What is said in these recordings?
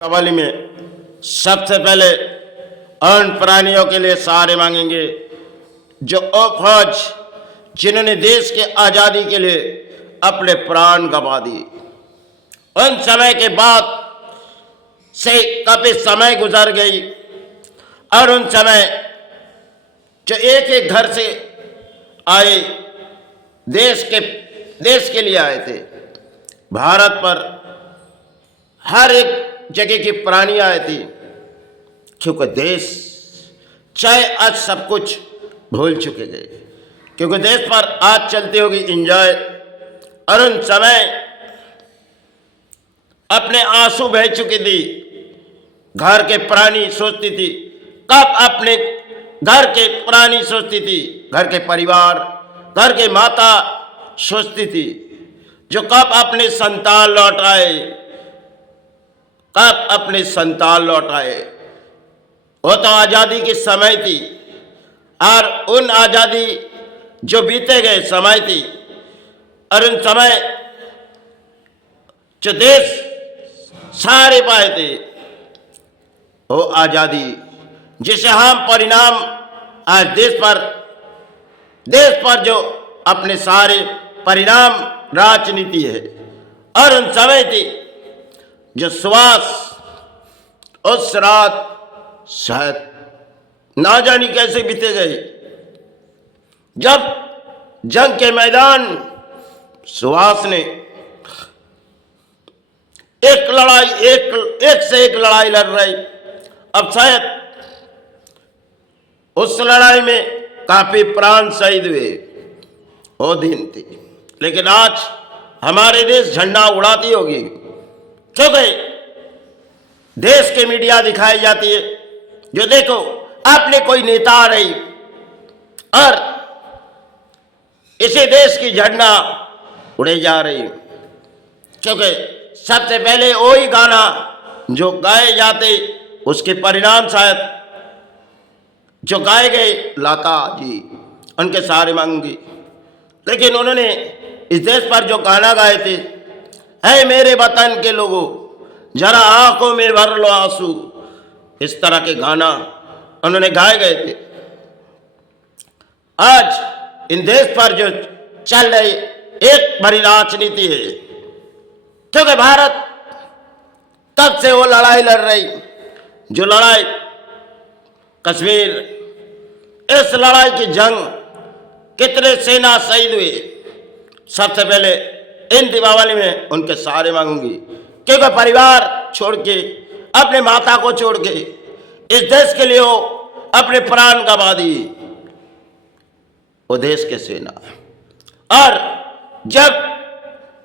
कव्वाली में सबसे पहले अन प्राणियों के लिए सहारे मांगेंगे, जो फौज जिन्होंने देश के आज़ादी के लिए अपने प्राण गंवा दिए। उन समय के बाद से काफी समय गुजर गई और उन समय जो एक एक घर से आए, देश के लिए आए थे। भारत पर हर एक जगह की प्राणी आए थी, क्योंकि देश चाहे आज सब कुछ भूल चुके थे, क्योंकि देश पर आज चलती होगी एंजॉय। और उन समय अपने आंसू बह चुकी थी, घर के प्राणी सोचती थी कब अपने घर के प्राणी सोचती थी, घर के परिवार, घर के माता सोचती थी जो कब अपने संतान लौट आए, कब अपने संतान लौट आए। वो तो आज़ादी की समय थी और उन आज़ादी जो बीते गए समय थी। और उन समय जो देश सारे पाए थे, वो आज़ादी जिसे हम परिणाम आज देश पर जो अपने सारे परिणाम राजनीति है। और उन समय थी जो श्वास उस रात शायद ना जानी कैसे बीते गए, जब जंग के मैदान सुहास ने एक से एक लड़ाई लड़ रही। अब शायद उस लड़ाई में काफी प्राण शहीद हुए, वो दिन थी। लेकिन आज हमारे देश झंडा उड़ाती होगी, क्योंकि देश के मीडिया दिखाई जाती है जो देखो आपने कोई नेता आ रही और इसी देश की झंडा उड़े जा रही। क्योंकि सबसे पहले वही गाना जो गाए जाते, उसके परिणाम शायद जो गाए गए लाता जी उनके सहारे मांगूंगी। लेकिन उन्होंने इस देश पर जो गाना गाए थे, है मेरे वतन के लोगों जरा आंखों में भर लो आंसू, इस तरह के गाना उन्होंने गाए गए थे। आज इन देश पर जो चल रही एक बड़ी राजनीति है, क्योंकि भारत तब से वो लड़ाई लड़ रही, जो लड़ाई कश्मीर, इस लड़ाई की जंग कितने सेना शहीद हुए। सबसे पहले इन दीपावली में उनके सहारे मांगूंगी, क्योंकि परिवार छोड़ के, अपने माता को छोड़ के इस देश के लिए वो अपने प्राण गंवा दिए, वो देश के सेना। और जब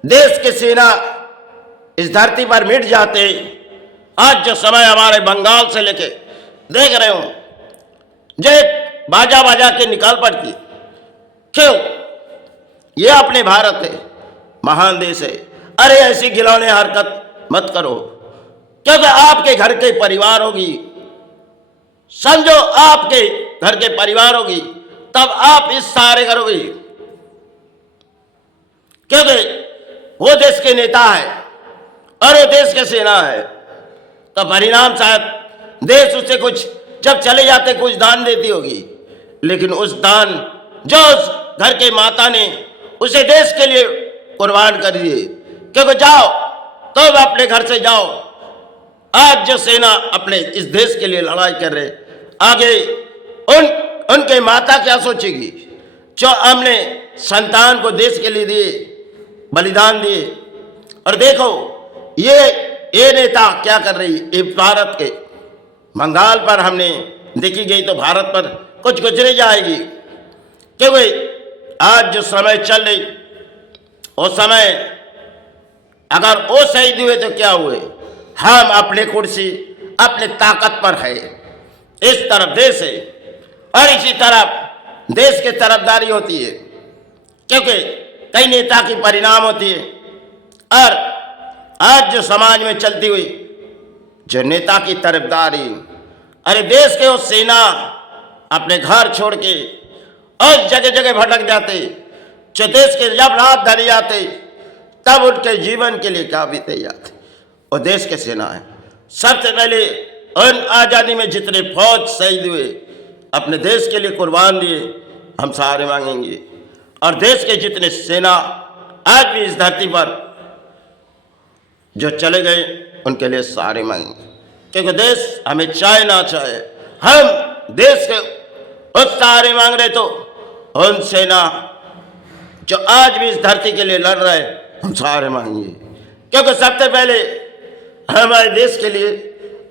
देश के सेना इस धरती पर मिट जाते, आज जो समय हमारे बंगाल से लेके देख रहे हो जो एक बाजा के निकाल पड़ती, क्यों? ये अपने भारत है, महान देश है। अरे ऐसी घिनौनी हरकत मत करो, क्योंकि आपके घर के परिवार होगी, समझो आपके घर के परिवार होगी, तब आप इस सहारे करोगे, क्योंकि वो देश के नेता है और वो देश के सेना है। तो परिणाम शायद देश उससे कुछ जब चले जाते कुछ दान देती होगी, लेकिन उस दान जो उस घर के माता ने उसे देश के लिए कुर्बान कर दिए, क्योंकि जाओ तो अपने घर से जाओ। आज जो सेना अपने इस देश के लिए लड़ाई कर रहे, आगे उनके माता क्या सोचेगी जो हमने संतान को देश के लिए दिए, बलिदान दिए। और देखो ये नेता क्या कर रही, ये भारत के बंगाल पर हमने देखी गई तो भारत पर कुछ गुजरे जाएगी, क्योंकि आज जो समय चल रही, वो समय अगर वो शहीद हुए तो क्या हुए, हम अपने कुर्सी अपने ताकत पर है, इस तरफ देश है और इसी तरफ देश की तरफदारी होती है, क्योंकि कई नेता की परिणाम होती है। और आज जो समाज में चलती हुई जो नेता की तरफदारी, अरे देश के वो सेना अपने घर छोड़ के और जगह जगह भटक जाते, जो देश के जब रात ढल जाते तब उनके जीवन के लिए क्या बीते जाते, वो देश के सेना है। सबसे पहले उन आज़ादी में जितने फौज शहीद हुए, अपने देश के लिए कुर्बान दिए, हम सहारे मांगेंगे। और देश के जितने सेना आज भी इस धरती पर जो चले गए, उनके लिए सहारे मांगेंगे। क्योंकि देश हमें चाहे ना चाहे, हम देश के उस सहारे मांग रहे, तो उन सेना जो आज भी इस धरती के लिए लड़ रहे, हम सहारे मांगेंगे। क्योंकि सबसे पहले हमारे देश के लिए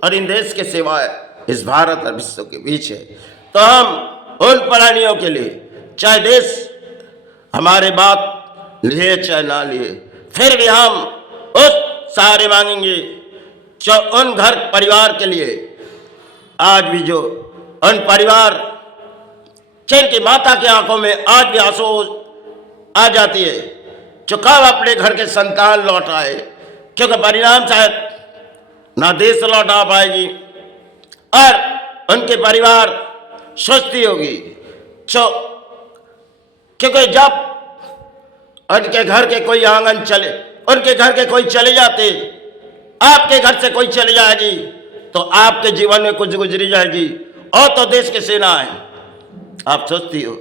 और इन देश के सिवाय इस भारत और विश्व के बीच है, तो हम उन प्राणियों के लिए, चाहे देश हमारे बात लिए चाहे ना लिए, फिर भी हम उस सहारे मांगेंगे जो उन घर परिवार के लिए आज भी, जो उन परिवार जिनकी माता की आंखों में आज भी आंसू आ जाती है, जो कब अपने घर के संतान लौट आए, क्योंकि परिणाम शायद ना देश लौटा पाएगी और उनके परिवार सोचती होगी, जो क्योंकि जब उनके घर के कोई आंगन चले, उनके घर के कोई चले जाते, आपके घर से कोई चली जाएगी, तो आपके जीवन में कुछ गुजरी जाएगी, और तो देश की सेना है, आप सोचती हो,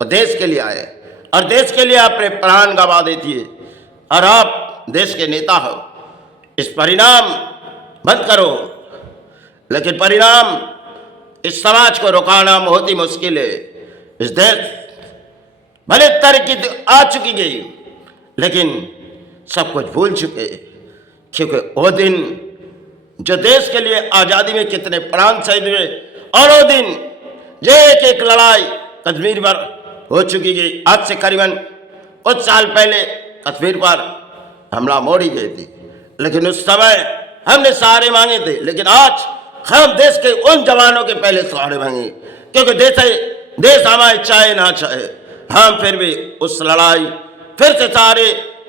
और देश के लिए आए और देश के लिए अपने प्राण गंवा देती है, और आप देश के नेता हो। इस परिणाम बंद करो, लेकिन परिणाम इस समाज को रुकाना बहुत ही मुश्किल है। इस देश भले तरक्की आ चुकी गई, लेकिन सब कुछ भूल चुके, क्योंकि वो दिन जो देश के लिए आज़ादी में कितने प्राण शहीद हुए, और वो दिन जो एक लड़ाई कश्मीर पर हो चुकी गई, आज से करीबन कुछ साल पहले कश्मीर पर हमला मोड़ी गई थी, लेकिन उस समय हमने सहारे मांगे थे, लेकिन आज हम देश के उन जवानों के पहले सहारे मांगे, क्योंकि देश हमारे चाहे ना चाहे, हम फिर भी उस लड़ाई फिर से सारे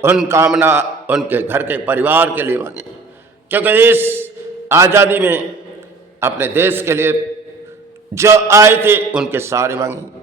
उन कामना उनके घर के परिवार के लिए मांगे, क्योंकि इस आज़ादी में अपने देश के लिए जो आए थे, उनके सहारे मांगे।